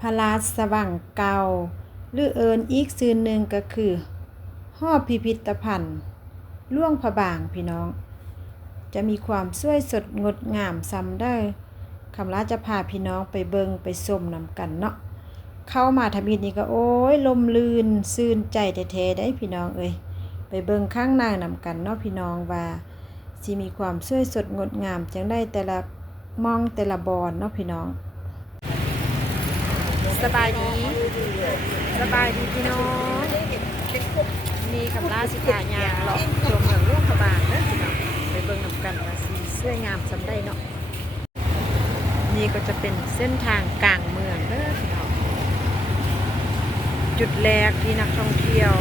พระราชวังเก่าหรือเอิ้นอีกชื่อหนึ่งก็คือหอพิพิธภัณฑ์หลวงพระบางพี่น้องจะมีความสวยสดงดงามซ้ำได้คำลาจะพาพี่น้องไปเบิงไปชมนำกันเนาะเข้ามาทมิตนี้ก็โอ้ยลมลื่นซื่นใจแท้ๆได้พี่น้องเอ้ยไปเบิงข้างหน้านำกันเนาะพี่น้องว่าสิมีความสวยสดงดงามจังได้แต่ละมองแต่ละบอนเนาะพี่น้องสบายดีพี่น้องมีกับราสิกายางเลาะตัวเมืองหลวงพระบางเด้อพี่น้องไปเบิ่งนำกันว่าสิสวยงามสำได้เนาะนี่ก็จะเป็นเส้นทางกลางเมืองเด้อพี่น้องจุดแรกที่นักท่องเที่ยว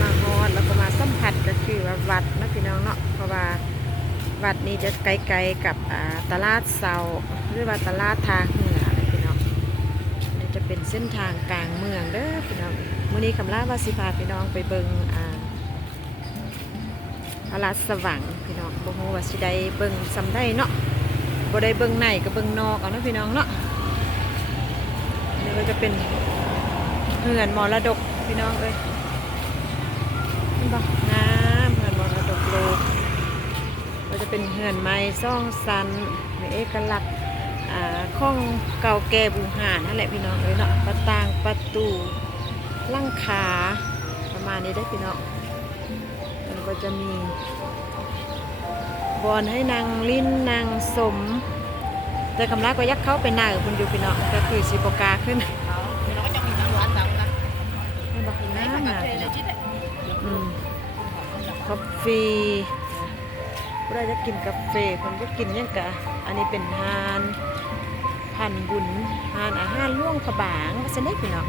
มาฮอดแล้วก็มาสัมผัสก็คือว่าวัดนะพี่น้องเนาะเพราะว่าวัดนี้จะไกลๆกับตลาดเซาหรือว่าตลาดทางเหนือพี่น้องนี่จะเป็นเส้นทางกลางเมืองเด้อพี่น้องมื้อนี้คำลาว่าสิพาพี่น้องไปเบิ่งพระราชวังพี่น้องบ่ฮู้ว่าสิได้เบิ่งซำได้เนาะบ่ได้เบิ่งในก็เบิ่งนอกเอาเนาะพี่น้องเนาะนี่ก็จะเป็นเรือนมรดกพี่น้องเอ้ยเห็นบ่งามเรือนมรดกโลกก็จะเป็นเรือนไม้ซ่องซันมีเอกลักษณ์ของเก่าแก่บูหานนั่นแหละพี่น้องเอ้ยเนาะประตางประตูหลังคาประมาณนี้ได้พี่น้องมันก็จะมีบอนให้นางลิ้นนางสมแต่คำลาก็ยักเข้าไปหน้ากับคุณอยู่พี่น้องก็คือสิบกาขึ้นไม่บอกน้ำนะกาแฟเราจะกินกาแฟคนก็กินยังกะอันนี้เป็นฮานพันบุญฮานอาหารหลวงพระบางก็จะได้พี่น้อง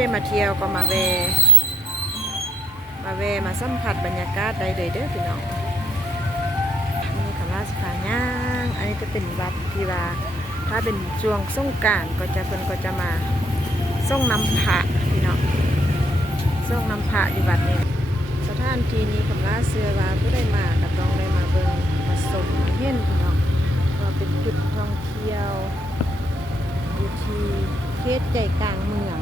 ได้มาเที่ยวก็มาแวมาสัมผัสบรรยากาศได้เลยเด้อพี่น้องนี่คำราชพาย่างอันนี้จะเป็นวัดที่ว่าถ้าเป็นช่วงสงกรานต์ก็จะเพิ่นก็จะมาส่งน้ำพระพี่น้องส่งน้ำพระที่วัดนี้สถานที่นี้คำราชเชื่อว่าผู้ได้มาก็ต้องได้มาเบิ่งมาชมมาเห็นพี่น้องว่าเป็นจุดท่องเที่ยวอยู่ที่เขตใจกลางเมือง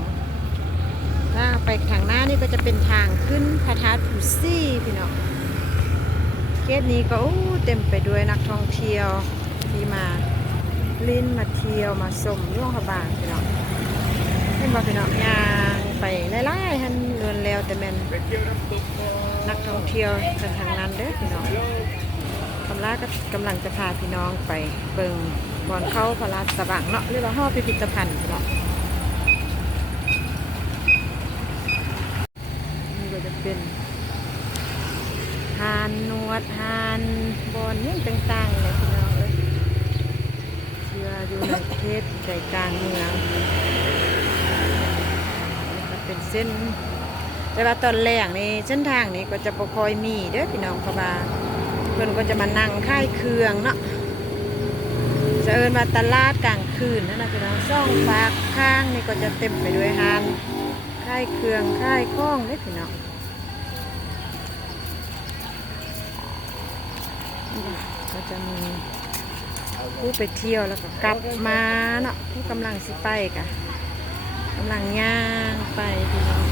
ถ้าไปทางหน้านี่ก็จะเป็นทางขึ้นพระธาตุภูซี่พี่น้องเขตนี้ก็เต็มไปด้วยนักท่องเที่ยวที่มาลิ้นมาเที่ยวมาชมหลวงพระบางพี่น้องเห็นบ่พี่น้องย่างไปไล่ๆหันเรือนแล้วแต่แม่นนักท่องเที่ยวทางนั้นเด้อพี่น้องกำลังจะพาพี่น้องไปเบิ่งบอนเข้าพระราชวังเนาะหรือว่าหอพิพิธภัณฑ์เนาะเป็นหานนวดหานบอนนี่ต่างๆเลยพี่น้องเอ้ยเชื่ออยู่ในเขตใจกลางเมืองมันเป็นเส้นแต่ว่าตอนแรกนี่เส้นทางนี้ก็จะบ่ค่อยมีเด้อพี่น้องเพราะว่าเพิ่นก็จะมานั่งค่ายเครื่องเนาะจะเอิ้นว่าตลาดกลางคืนนั่นนะพี่น้องซ่องฝากข้างนี่ก็จะเต็มไปด้วยหานค่ายเครื่องค่ายข้องเด้อพี่น้องก็จะมีผู้ไปเที่ยวแล้วก็กลับมาเนาะผู้กำลังสิไปกะกำลังย่างไปพี่น้อง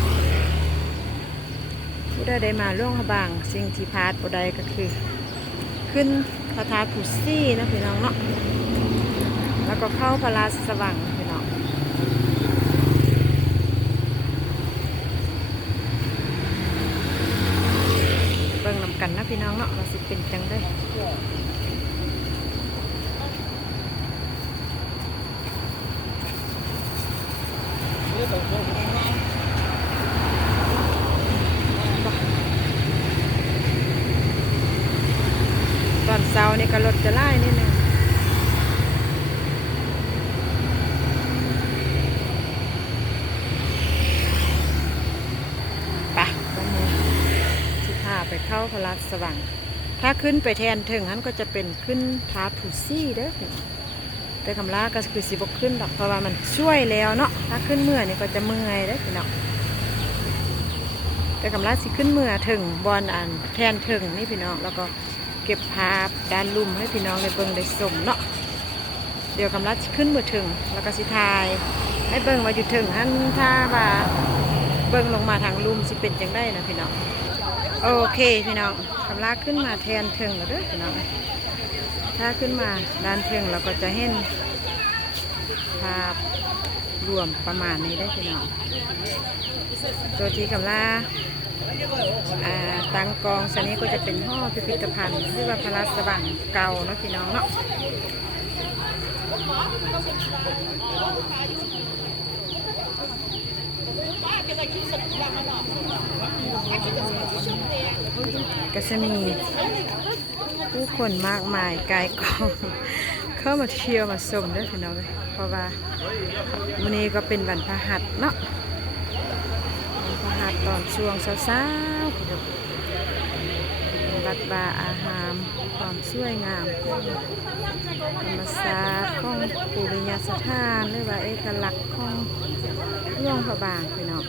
ผู้ได้มาหลวงพระบางสิ่งที่พลาดบ่ได้ก็คือขึ้นพระธาตุภูซี่นะพี่น้องเนาะแล้วก็เข้าพระราชวังพี่น้องเบิ่งนำกันนะพี่น้องเนาะว่าสิเป็นจังได้ตอนเช้านี่ก็รถจะไล่นิดนึงไปวันนี้สิพาไปเข้าพระราชวังถ้าขึ้นไปแทนถึงนั้นก็จะเป็นขึ้นพระภูซี่เด้อแต่คำลาก็คือสิบกขึ้นดอกเพราะว่ามันช่วยแล้วเนาะถ้าขึ้นเมื่อนี่ก็จะเมื่อยได้พี่น้องแต่คำลาสิขึ้นเมื่อถึงบอนอันแทนถึงนี่พี่น้องแล้วก็เก็บภาพด้านลุ่มให้พี่น้องได้เบิ่งได้ชมเนาะ เดี๋ยวกำลังขึ้นมือถึงแล้วก็สิทายให้เบิ่งว่าอยู่ถึงอันถ้าว่าเบิ่งลงมาทางลุ่มสิเป็นจังได้นะพี่น้องโอเคพี่น้องกำลังขึ้นมาแทนถึงแล้วเด้อพี่น้องถ้าขึ้นมาด้านถึงเราก็จะเห็นภาพรวมประมาณนี้ได้พี่น้องตัวที่กำลังตังกองสันนี้ก็จะเป็นห้อพิพิธภัณฑ์ที่ว่าพระราชวังเก่าเนาะพี่น้องเนาะก็จะมีผู้คนมากมายกายกองเข้ามาเที่ยวมาชมด้วยพี่น้องเลยเพราะว่าวันนี้ก็เป็นวันพฤหัสเนาะวันพฤหัสตอนช่วงเช้าๆวัดบาอาหามความสวยงามธรรมศาสตร์ของปุริยสถานหรือว่าเอกลักษณ์ของหลวงพระบางพี่น้อง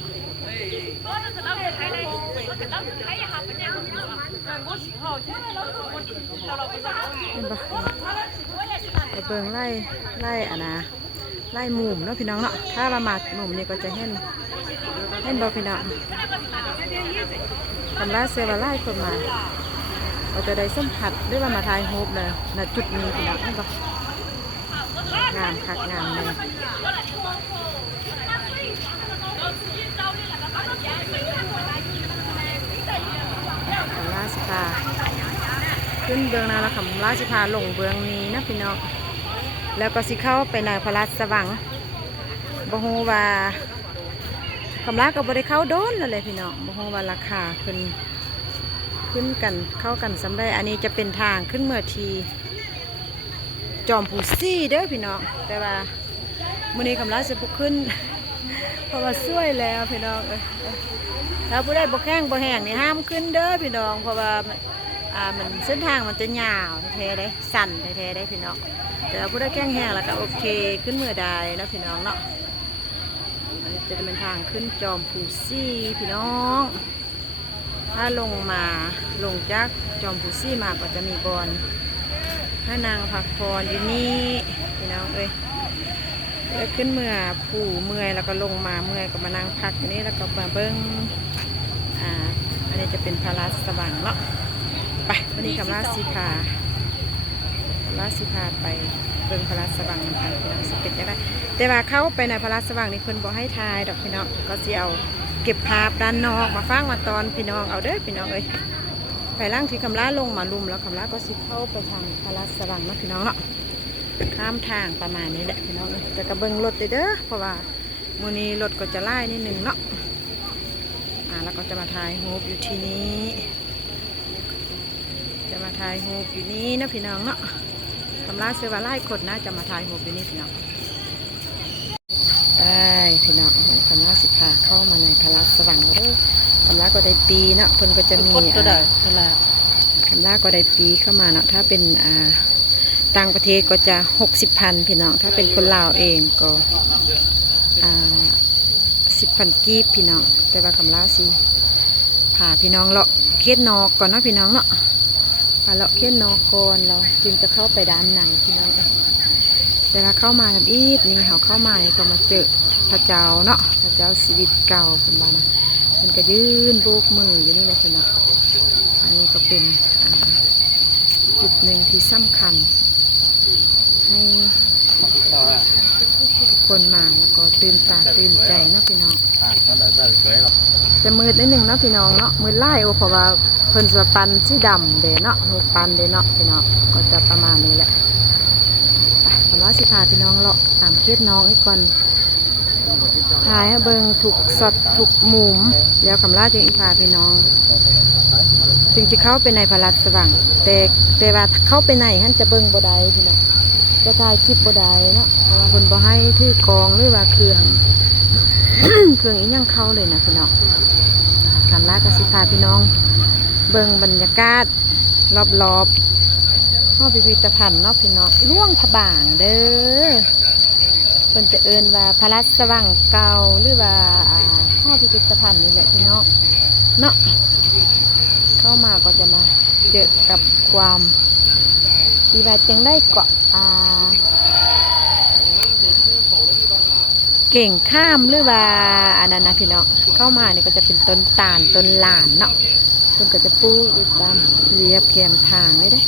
ไปเบิ่งไล่อะนะไล่มุมเนาะพี่น้องเนาะถ้าเรามามุมนี้ก็จะเห็นบ่พี่น้องทำร้านเซวาไล่คนมาเราจะได้สัมผัสหรือว่ามาถ่ายรูปเลยณจุดนี้พี่น้องเห็นบ่งามคักงามเลยราชพาขึ้นเบืองนาละคำราชพาลงเบืองนี้นะพี่น้องแล้วก็สิเข้าไปในพระราชวังบ่ฮู้ว่าคำราก็บ่ได้เข้าโดนเลยพี่น้องบ่ฮู้ว่าราคาขึ้นกันเข้ากันสำได้อันนี้จะเป็นทางขึ้นเมื่อทีจอมผูซี่เด้อพี่น้องแต่ว่ามื้อนี้คำราจะบุกขึ้นเพราะว่าสวยแล้วพี่น้องถ้าผู้ใดบ่แข้งบ่แห้งนี่ห้ามขึ้นเด้อพี่น้องเพราะว่ามันเส้นทางมันจะยาวแท้ได้สั่นแท้ได้พี่น้องแต่ผู้ใดแข้งแห้งแล้วก็โอเคขึ้นเมื่อใดนะพี่น้องเนาะจะเป็นทางขึ้นจอมผูซี่พี่น้องถ้าลงจากจอมผูซี่มาก็จะมีบอนให้นางพักผ่อนอยู่นี่พี่น้องแล้วขึ้นเมื่อผู้เมื่อยแล้วก็ลงมาเมื่อยก็มานั่งพักอยู่นี่แล้วก็มาเบิ้งอันนี้จะเป็นพระราชวังเนาะไปวันนี้คำราชพาไปเบิ้งพระราชวังกันพี่น้องสิเป็นยังไงแต่ว่าเข้าไปในพระราชวังนี่เพิ่นบอกให้ทายดอกพี่น้องก็สิเอาเก็บภาพด้านนอกมาฟังมาตอนพี่น้องเอาเด้อพี่น้องไปล่างที่คำราลงมาลุมแล้วคำราก็สิเข้าไปทางพระราชวังนะพี่น้องเนาะข้ามทางประมาณนี้แหละพี่น้องจะกระเบิ้งรถเด้อเพราะว่ามื้อนี้รถก็จะไล่นิดนึงเนาะแล้วก็จะมาถ่ายรูปอยู่ที่นี้จะมาถ่ายรูปอยู่นี้นะพี่น้องเนาะคำราเซวาไล่กดนะจะมาถ่ายรูปอยู่นี่พี่น้องได้พี่น้องคำราสิพาเข้ามาในพระราชวังเด้อคำราก็ได้ปีเนาะเพิ่นก็จะมีคำราก็ได้ปีเข้ามาเนาะถ้าเป็นต่างประเทศก็จะ60,000พี่น้องถ้าเป็นคนลาวเองก็10,000 กีบพี่น้องแต่ว่าคำราสิพาพี่น้องเลาะเขตนอกก่อนเนาะพี่น้องเนาะพาเลาะเขตนอกก่อนเราจึงจะเข้าไปด้านในพี่น้องแต่ถ้าเข้ามาทำอีกนี่เขาเข้ามาก็มาเจอพระเจ้าเนาะพระเจ้าชีวิตเก่าเป็นบ้านะมันก็ยืนโบกมืออยู่นี่แหละพี่น้องอันนี้ก็เป็นจุดหนึ่งที่สำคัญให้คนมาแล้วก็ตื่นตาตื่นใจเนาะพี่น้องจะมืดนิดหนึ่งเนาะพี่น้องเนาะมืดไล่โอเพราะว่าเพิ่นจะปันสีดำเดเนาะหกปันเดเนาะพี่น้องก็จะประมาณนี้แหละคำว่าสิพาพี่น้องเลาะตามเคสน้องให้ก่อนถ่ายให้เบิ่งถูกสดถูกมุมแล้วคำว่าจึงพาพี่น้องจึงจะเข้าไปในพระราชวังแต่ว่าเข้าไปในท่านจะเบิ่งบ่ได้พี่น้องจะถ่ายคลิปบ่ได้เนาะเพราะว่าคนบ่ให้ถือกองหรือว่าเครื่อง เครื่องอีกยังเข้าเลยนะพี่น้องคำลาก็สิพาพี่น้องเบิ่งบรรยากาศรอบห้องพิพิธภัณฑ์เนาะพี่น้องหลวงพระบางเด้อคนจะเอิ้นว่าพระราชวังเก่าหรือว่าห้องพิพิธภัณฑ์นี่แหละพี่น้องเนาะเข้ามาก็จะมาเจอกับความดีว่าจังได้เกาะ เก่งข้ามหรือว่าอันนั้นนะพี่น้องเข้ามานี่ก็จะเป็นต้นตาลต้นหลานเนาะเพิ่นก็จะปลูกอยู่ตามเรียบแคมทางเลยเด้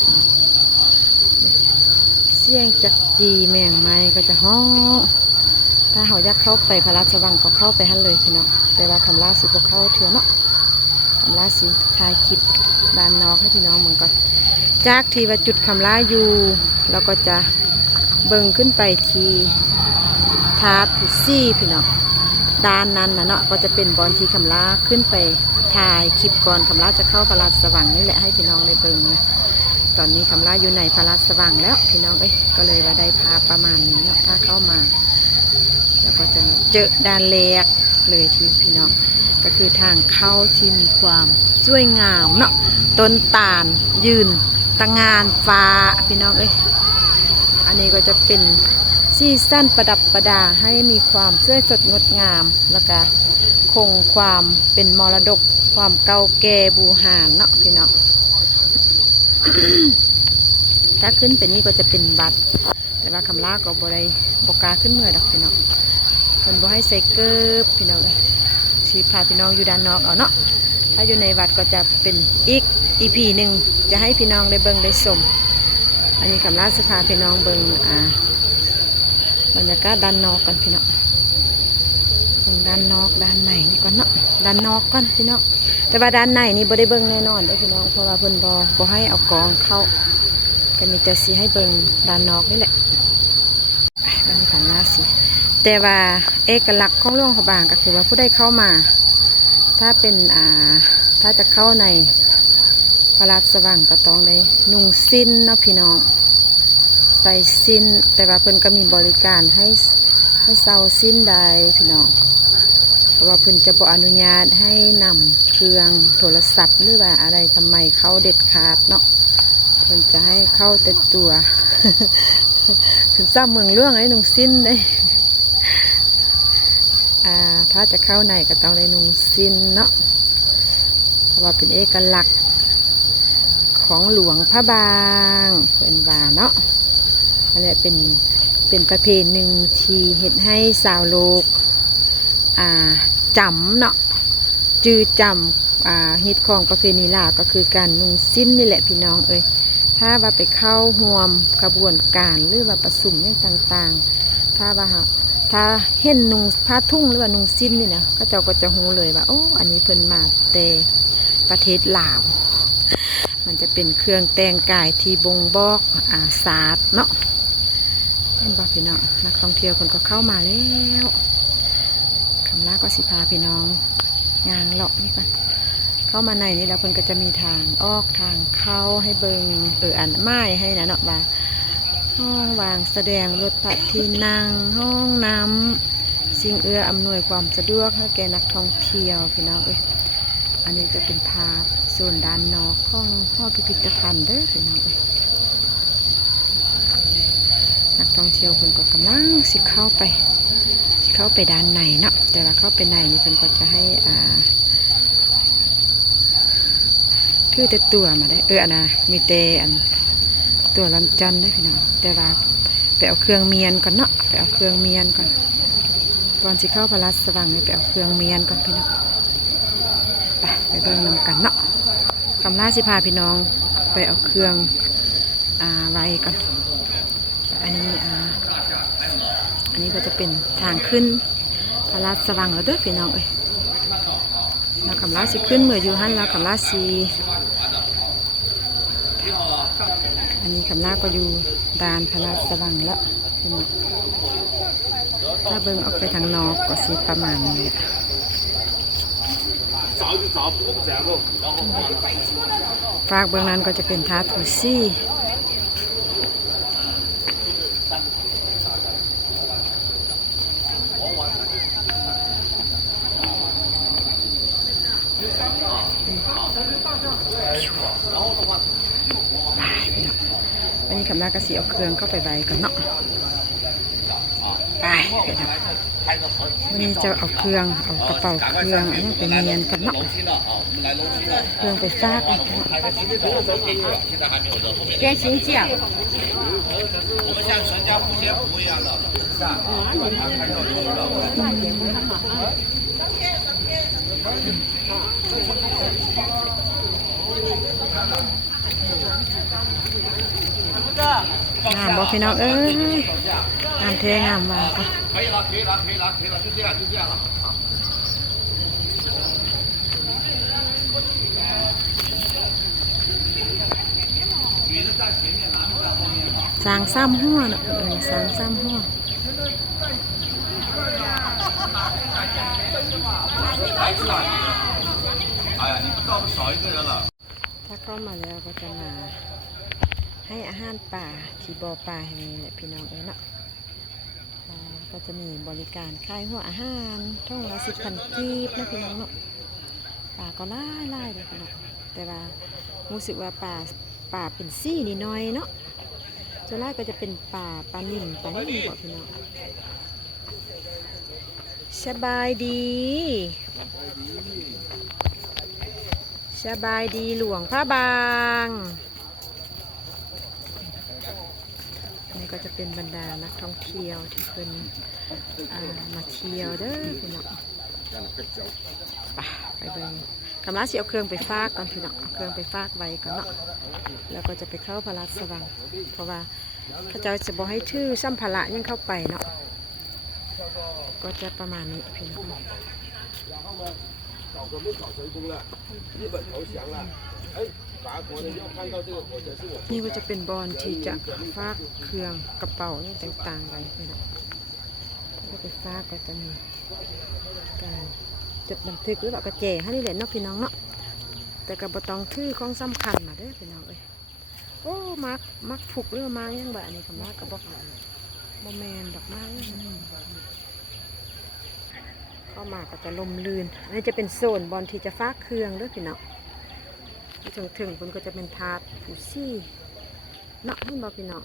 เสียงจักจีแมงไม้ก็จะฮ้องถ้าเขาอยากเข้าไปพระราชวังก็เข้าไปหั่นเลยพี่น้องแต่ว่าคำลาสิบ่เข้าเถื่อเนาะคำลาสิถ่ายคลิปด้านนอกให้พี่น้องเหมือนกันจากที่ว่าจุดคำลาอยู่เราก็จะเบิ่งขึ้นไปที่ทาผูซี่พี่น้องด้านนั้นนะเนาะก็จะเป็นบอนที่คำลาขึ้นไปถ่ายคลิปก่อนคำลาจะเข้าพระราชวังนี่แหละให้พี่น้องได้เบิ่งนะตอนนี้คำลาอยู่ในพระราชวังแล้วพี่น้องก็เลยว่าได้ภาพประมาณนี้เนาะถ้าเข้ามาแล้วก็จะเจอด้านแรกเลยที่พี่น้องก็คือทางเข้าที่มีความสวยงามเนาะต้นตาลยืนตะงานฟ้าพี่น้องอันนี้ก็จะเป็นซีซั่นประดับประดาให้มีความสวยสดงดงามแล้วก็คงความเป็นมรดกความเก่าแก่บูหานเนาะพี่น้อง ถ้าขึ้นเป็นนี่ก็จะเป็นบัตรแต่ว่าคำลาก็บกาขึ้นเมื่อดอกพี่น้องคนบ่ให้ใส่เกิบพี่น้องสีพาพี่น้องอยู่ด้านนอกเอาเนาะถ้าอยู่ในวัดก็จะเป็นอีพีหนึ่งจะให้พี่น้องได้เบิ่งได้ชมอันนี้คำลาสิพาพี่น้องเบิ่งบรรยากาศด้านนอกกันพี่น้องด้านนอกด้านในนี่ก่อนเนาะด้านนอกก่อนพี่น้องแต่ว่าด้านในนี่บ่ได้เบิ่งแน่นอนเด้อพี่น้องเพราะว่าเพิ่นบ่ให้เอากองเข้าก็มีแต่สิให้เบิ่งด้านนอกนี่แหละด้านข้างหน้าสิแต่ว่าเอกลักษณ์ของหลวงพระบางก็คือว่าผู้ใดเข้ามาถ้าเป็นถ้าจะเข้าในพระราชวังก็ต้องได้นุ่งสิ้นเนาะพี่น้องใส่สิ้นแต่ว่าเพิ่นก็มีบริการให้เซาสิ้นใดพี่น้องเพราะว่าเพิ่นจะบ่อนุญาตให้นำเครื่องโทรศัพท์หรือว่าอะไรทำไมเข้าเด็ดขาดเนาะเพิ่นจะให้เข้าแต่ตัว ถึงซ้ำเมืองเรื่องไอ้นุ่งสิ้นเลยถ้าจะเข้าในก็ต้องได้นุ่งสิ้นเนาะเพราะว่าเป็นเอกลักษณ์ของหลวงพระบางเพิ่นว่าเนาะอันนี้เป็นประเพณีหนึ่งที่เฮ็ดให้สาวโลกจำเนาะจือจำฮิตของประเพณีลาวก็คือการนุ่งสิ้นนี่แหละพี่น้องถ้าว่าไปเข้าห่วมกระบวนการหรือว่าประสุมอย่างต่างๆถ้าเห็นนุ่งผ้าทุ่งหรือว่านุ่งสิ้นนี่นะก็เจ้าก็จะรู้เลยว่าโอ้อันนี้เพิ่นมาแต่ประเทศลาวมันจะเป็นเครื่องแต่งกายที่บ่งบอกศาสตร์เนาะเห็นบ่พี่น้องนักท่องเที่ยวคนก็เข้ามาแล้วคำลาก็สิพาพี่น้องย่างเลาะนี่ก่อนเข้ามาในนี่แล้วเพิ่นก็จะมีทางออกทางเข้าให้เบิงอันไม้ให้นะเนาะว่าห้องวางแสดงรถพระที่นั่งห้องน้ำสิ่งอำนวยความสะดวกให้แก่นักท่องเที่ยวพี่น้องอันนี้ก็เป็นภาพโซนด้านนอกของห้องพิพิธภัณฑ์เด้อพี่น้องนักท่องเที่ยวเพิ่นก็กำลังสิเข้าไปด้านในเนาะแต่ว่าเข้าไปในนี่เพิ่นก็จะให้ถือแต่ตัวมาได้อันน่ะมีแต่อันตัวลำจันได้พี่น้องแต่ว่าไปเอาเครื่องเมียนก่อนเนาะไปเอาเครื่องเมียนก่อนก่อนสิเข้าพระราชวังนี่ไปเอาเครื่องเมียนก่อนพี่น้องไปเบิ่งนำกันเนาะคำลาสิพาพี่น้องไปเอาเครื่องไว้ก่อนอันนี้ก็จะเป็นทางขึ้นพระราชวังแล้วเด้อพี่น้องเราคำลาสิขึ้นเมื่ออยู่หันเราคำลาสิอันนี้คำลาก็อยู่ด้านพระราชวังแล้วพี่น้องถ้าเบิ่งออกไปทางนอกก็สิประมาณนี้ฝากเบื้องนั้นก็จะเป็นทาทูซี่วันนี้คำลากระสีเอาเครื่องเข้าไปใบก่อนเนาะ ไปวันนี้จะเอาเครื่องเอากระเป๋าเครื่องอันนี้ไปเนียนกันเนาะเครื่องไปซากแกชิงเจียงามบอกพี่น้องงามเทงามมาก็สางซ้ำหัวเนาะสางซ้ำหัวถ้าเข้ามาแล้วก็จะมาให้อาหารป่าที่บ่อป่าแห่งนี้แหละพี่น้องเนาะก็จะมีบริการขายหัวอาหารท่องละ10,000 กีบนะพี่น้องเนาะป่าก็ไล่เลยพี่น้องแต่ว่ารู้สึกว่าป่าเป็นซี่นิดหน่อยเนาะส่วนแรกก็จะเป็นปลานิ่มบอกพี่น้องสบายดีหลวงพระบางนี่ก็จะเป็นบรรดานักท่องเที่ยวที่เพิ่นมาเที่ยวเด้อพี่น้องไปเบิ่งคำว่าสิเอาเครื่องไปฝากก่อนพี่น้องเอาเครื่องไปฝากไว้ก่อนเนาะแล้วก็จะไปเข้าพระราชวังเพราะว่าพระเจ้าจะบอกให้ถือสัมภาระยังเข้าไปเนาะก็จะประมาณนี้พี่น้องนี่ก็จะเป็นบอลที่จะฝากเครื่องกระเป๋านี่ต่างๆไปพี่น้องถ้าไปฝากก็จะมีการจดบันทึกหรือว่ากระเจให้นี่แหละเนาะพี่น้องเนาะแต่กับบต้องถือของสำคัญมาเด้อพี่น้องโอ้มักผูกหรือมายังแบบนี้คำว่ากระบอกบอแมนดอกไม้เข้ามาก็จะลมลื่นอันนี้จะเป็นโซนบอลที่จะฟากเครื่องด้วยพี่น้องถึงคุณก็จะเป็นถาดผู้ซี่เนาะให้บอกพี่น้อง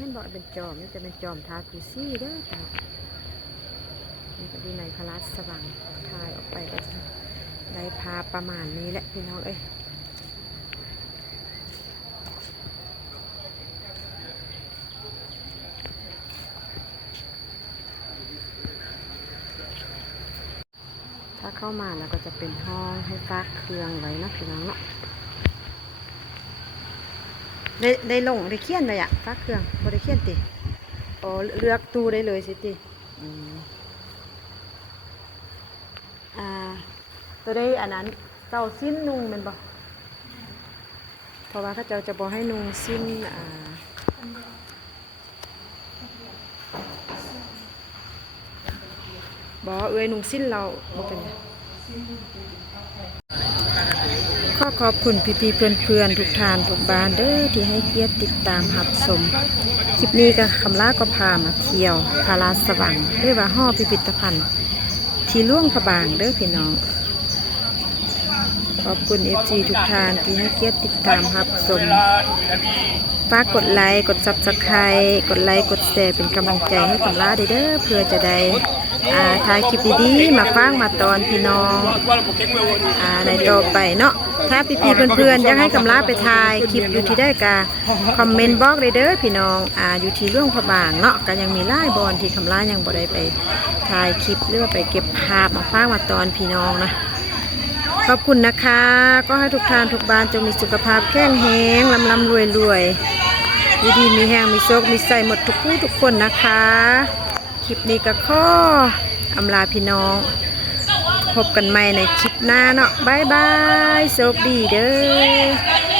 ให้บอกเป็นจอมนี่จะเป็นจอมถาดผู้ซี่เด้อพี่น้องนี่ก็ดูในพระราชวังถ่ายออกไปก็จะได้ภาพประมาณนี้แหละพี่น้องถ้าเข้ามาแล้วก็จะเป็นห้องให้ฝากเครื่องไว้นะพี่น้องเนาะได้ลงได้เขียนเลยอะฝากเครื่องบ่ได้เขียนติอ๋อเลือกตู้ได้เลยสิติตัวได้อันนั้นเต้าสิ้นนุ่งมันบ่เพราะว่าเขาจะบอกให้นุ่งสิ้นบอกนุ่งสิ้นเราบ่เป็นขอบคุณพี่ๆเพื่อนๆทุกท่านทุกบ้านเด้อที่ให้เกียรติติดตามรับชมคลิปนี้ก็คำลาก็พามาเที่ยวพระราชวังหรือว่าห้อพิพิธภัณฑ์ที่หลวงพระบางเด้อพี่น้องขอบคุณ FC ทุกท่านที่ให้เกียรติติดตามรับชมฝากกดไลค์กด Subscribe กดไลค์กดแชร์เป็นกำลังใจให้คำลาเด้อเพื่อจะได้ถ่ายคลิปดีๆมาฟังมาตอนพี่น้องในต่อไปเนาะถ้าพี่ๆเพื่อนๆอยากให้คำลาไปถ่ายคลิปอยู่ที่ได้กาคอมเมนต์บอกเลยเด้อพี่น้องอยู่ที่หลวงพระบางเนาะก็ยังมีหลายบอลที่คำลายังบ่ได้ไปถ่ายคลิปหรือว่าไปเก็บภาพมาฟังมาตอนพี่น้องนะขอบคุณนะคะก็ให้ทุกท่านทุกบ้านจงมีสุขภาพแข็งแรงร่ำรวยดีมีแห้งมีโชคมีใส่หมดทุกผู้ทุกคนนะคะคลิปนี้ก็ขออำลาพี่น้องพบกันใหม่ในคลิปหน้าเนาะบ๊ายบายโชคดีเด้อ